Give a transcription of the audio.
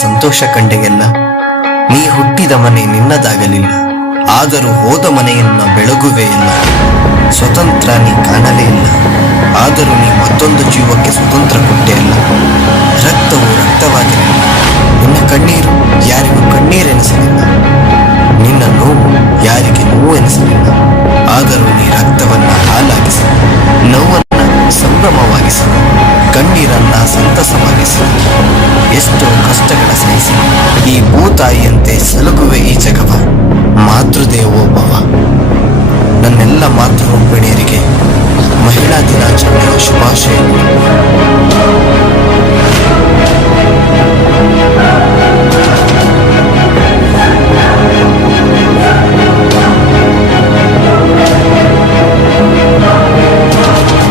ಸಂತೋಷ ಕಂಡೆಯಲ್ಲ. ನೀ ಹುಟ್ಟಿದ ಮನೆ ನಿನ್ನದಾಗಲಿಲ್ಲ, ಆದರೂ ಹೋದ ಮನೆಯನ್ನ ಬೆಳಗುವೆಯಲ್ಲ. ಸ್ವತಂತ್ರ ನೀ ಕಾಣಲೇ ಇಲ್ಲ, ಆದರೂ ನೀ ಮತ್ತೊಂದು ಜೀವಕ್ಕೆ ಸ್ವತಂತ್ರ ಕೊಟ್ಟೆಯಲ್ಲ. ರಕ್ತವು ರಕ್ತವಾಗಿರಲಿಲ್ಲ, ನಿನ್ನ ಕಣ್ಣೀರು ಯಾರಿಗೂ ಕಣ್ಣೀರೆನಿಸಲಿಲ್ಲ, ನಿನ್ನ ನೋವು ಯಾರಿಗೆ ನೋವು ಎನಿಸಲಿಲ್ಲ. ಆದರೂ ನೀ ರಕ್ತವನ್ನ ಹಾಲಾಗಿಸಿ, ನೋವನ್ನ ಸಂಭ್ರಮವಾಗಿಸಿ, ಕಣ್ಣೀರನ್ನ ಸಂತಸವಾಗಿಸಿ, ಎಷ್ಟೋ ಕಷ್ಟಗಳ ಸಹಿಸಿ ಈ ಭೂತಾಯಿಯಂತೆ ಸಲುಗುವೆ ಈ ಜಗವ. ಮಾತೃದೇವೋಭವ. ನನ್ನೆಲ್ಲ ಮಾತೃರೂಪಿಣಿಯರಿಗೆ ಮಹಿಳಾ ದಿನಾಚರಣೆಯ ಶುಭಾಶಯಗಳು.